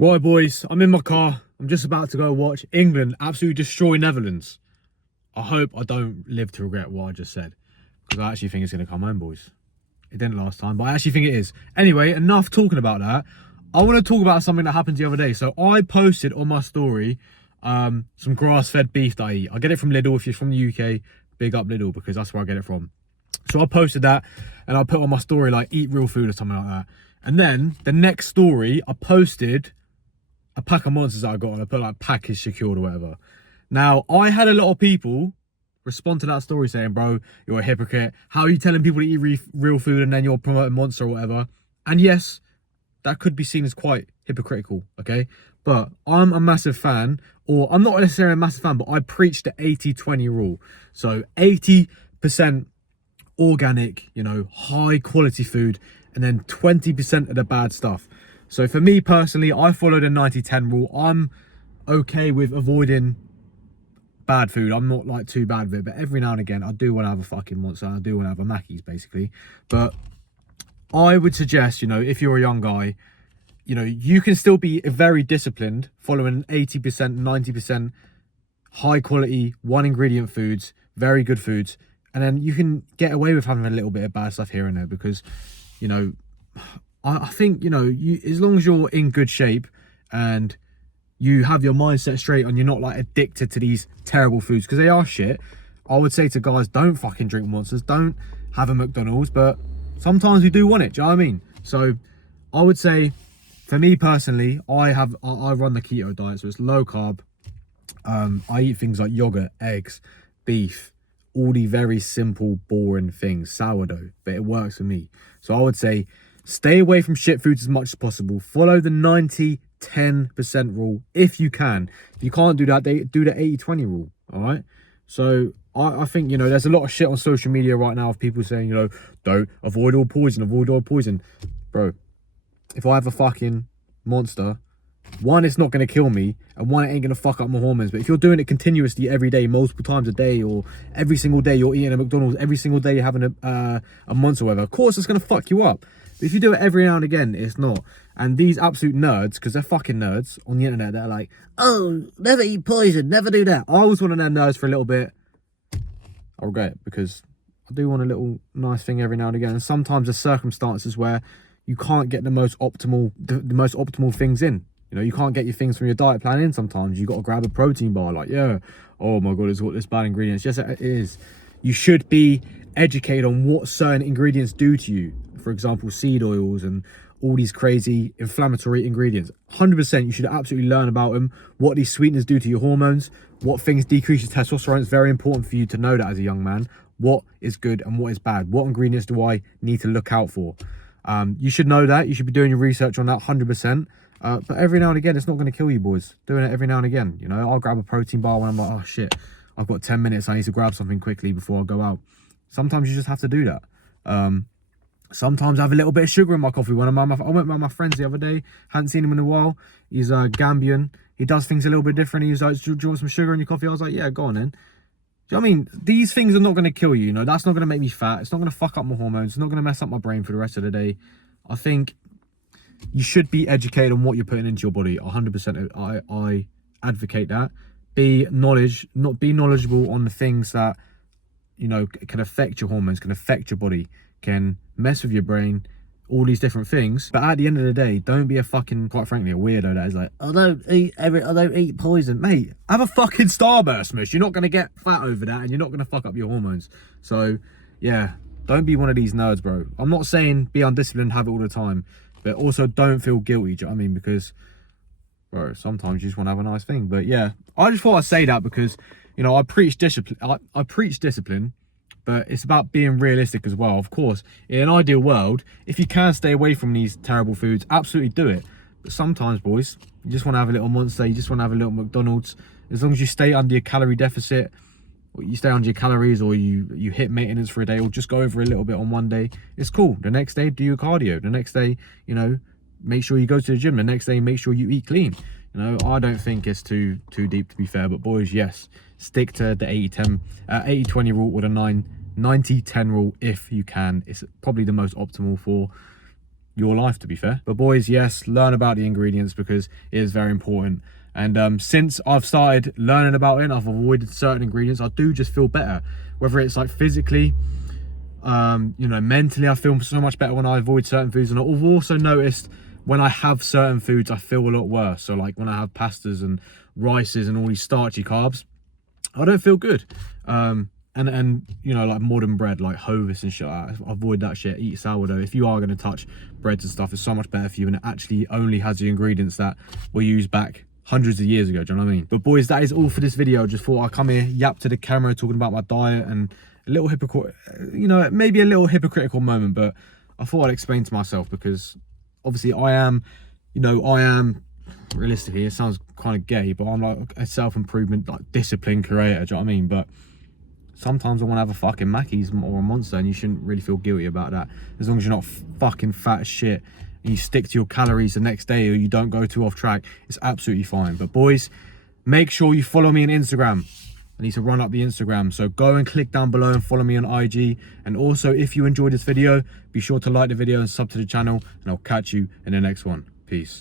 Right, boys, I'm in my car. I'm just about to go watch England absolutely destroy Netherlands. I hope I don't live to regret what I just said, because I actually think it's going to come home, boys. It didn't last time, but I actually think it is. Anyway, enough talking about that. I want to talk about something that happened the other day. So I posted on my story some grass-fed beef that I eat. I get it from Lidl. If you're from the UK, big up Lidl, because that's where I get it from. So I posted that and I put on my story like eat real food or something like that. And then the next story, I posted a pack of monsters that I got and I put like package secured or whatever. Now, I had a lot of people respond to that story saying, bro, you're a hypocrite. How are you telling people to eat real food and then you're promoting Monster or whatever? And yes, that could be seen as quite hypocritical, okay? But I'm a massive fan, or I'm not necessarily a massive fan, but I preach the 80-20 rule. So 80% organic, high quality food, and then 20% of the bad stuff. So for me personally, I follow the 90-10 rule. I'm okay with avoiding bad food. I'm not like too bad with it, but every now and again, I do want to have a fucking Monster. I do want to have a Mackey's basically. But I would suggest, if you're a young guy, you can still be very disciplined following 80%, 90% high quality, one ingredient foods, very good foods. And then you can get away with having a little bit of bad stuff here and there because, I think, as long as you're in good shape and you have your mindset straight and you're not like addicted to these terrible foods, because they are shit. I would say to guys, don't fucking drink Monsters, don't have a McDonald's, but sometimes we do want it, do you know what I mean? So I would say, for me personally, I run the keto diet, so it's low carb. I eat things like yogurt, eggs, beef, all the very simple, boring things, sourdough, but it works for me. So I would say, stay away from shit foods as much as possible. Follow the 90-10% rule if you can. If you can't do that, they do the 80-20 rule, all right? So I think, there's a lot of shit on social media right now of people saying, don't avoid all poison, avoid all poison. Bro, if I have a fucking Monster, one, it's not going to kill me, and one, it ain't going to fuck up my hormones. But if you're doing it continuously every day, multiple times a day, or every single day you're eating a McDonald's, every single day you're having a Monster or whatever, of course it's going to fuck you up. But if you do it every now and again, it's not. And these absolute nerds, because they're fucking nerds on the internet, they're like, oh, never eat poison, never do that. I was one of them nerds for a little bit. I regret it, because I do want a little nice thing every now and again. And sometimes there's circumstances where you can't get the most optimal things in. You can't get your things from your diet plan in sometimes. You got to grab a protein bar, like, yeah, oh my God, it's got this bad ingredients. Yes, it is. You should be educated on what certain ingredients do to you. For example, seed oils and all these crazy inflammatory ingredients. 100%, you should absolutely learn about them, what these sweeteners do to your hormones, what things decrease your testosterone. It's very important for you to know that as a young man. What is good and what is bad? What ingredients do I need to look out for? You should know that. You should be doing your research on that 100%. But every now and again, it's not going to kill you, boys. Doing it every now and again. I'll grab a protein bar when I'm like, oh shit, I've got 10 minutes. I need to grab something quickly before I go out. Sometimes you just have to do that. Sometimes I have a little bit of sugar in my coffee. I went with my friends the other day. Hadn't seen him in a while. He's Gambian. He does things a little bit different. He was like, do you want some sugar in your coffee? I was like, yeah, go on then. Do you know what I mean? These things are not going to kill you, That's not going to make me fat. It's not going to fuck up my hormones. It's not going to mess up my brain for the rest of the day. I think you should be educated on what you're putting into your body. 100%. I advocate that. Be knowledgeable on the things that, can affect your hormones, can affect your body, can mess with your brain, all these different things. But at the end of the day, don't be a fucking, quite frankly, a weirdo that is like, I don't eat poison. Mate, have a fucking Starburst, Smush. You're not going to get fat over that, and you're not going to fuck up your hormones. So, yeah, don't be one of these nerds, bro. I'm not saying be undisciplined, have it all the time, but also don't feel guilty, do you know what I mean? Because, bro, sometimes you just want to have a nice thing. But yeah, I just thought I'd say that because, I preach discipline. I preach discipline, but it's about being realistic as well. Of course, in an ideal world, if you can stay away from these terrible foods, absolutely do it. But sometimes, boys, you just want to have a little Monster, you just want to have a little McDonald's. As long as you stay under your calorie deficit, or you stay under your calories, or you hit maintenance for a day, or just go over a little bit on one day, it's cool. The next day, do your cardio. The next day, make sure you go to the gym. The next day, make sure you eat clean. I don't think it's too deep, to be fair. But boys, yes, stick to the 80-20 rule, or the 90-10 rule if you can. It's probably the most optimal for your life, to be fair. But boys, yes, learn about the ingredients because it is very important. And since I've started learning about it and I've avoided certain ingredients, I do just feel better. Whether it's like physically, you know, mentally, I feel so much better when I avoid certain foods. And I've also noticed when I have certain foods, I feel a lot worse. So like when I have pastas and rices and all these starchy carbs, I don't feel good. And you know, like modern bread, like Hovis and shit like that, avoid that shit. Eat sourdough. If you are going to touch breads and stuff, it's so much better for you, and it actually only has the ingredients that were used back hundreds of years ago. Do you know what I mean? But boys, that is all for this video. Just thought I'd come here, yap to the camera, talking about my diet, and a little hypocrite, you know, maybe a little hypocritical moment, but I thought I'd explain to myself, because obviously I am, you know, realistically, it sounds kind of gay, but I'm like a self-improvement, like discipline creator. Do you know what I mean? But sometimes I want to have a fucking Mackey's or a Monster, and you shouldn't really feel guilty about that, as long as you're not fucking fat as shit and you stick to your calories the next day, or you don't go too off track. It's absolutely fine. But boys, make sure you follow me on Instagram. I need to run up the Instagram, so go and click down below and follow me on IG. And also, if you enjoyed this video, be sure to like the video and sub to the channel, and I'll catch you in the next one. Peace.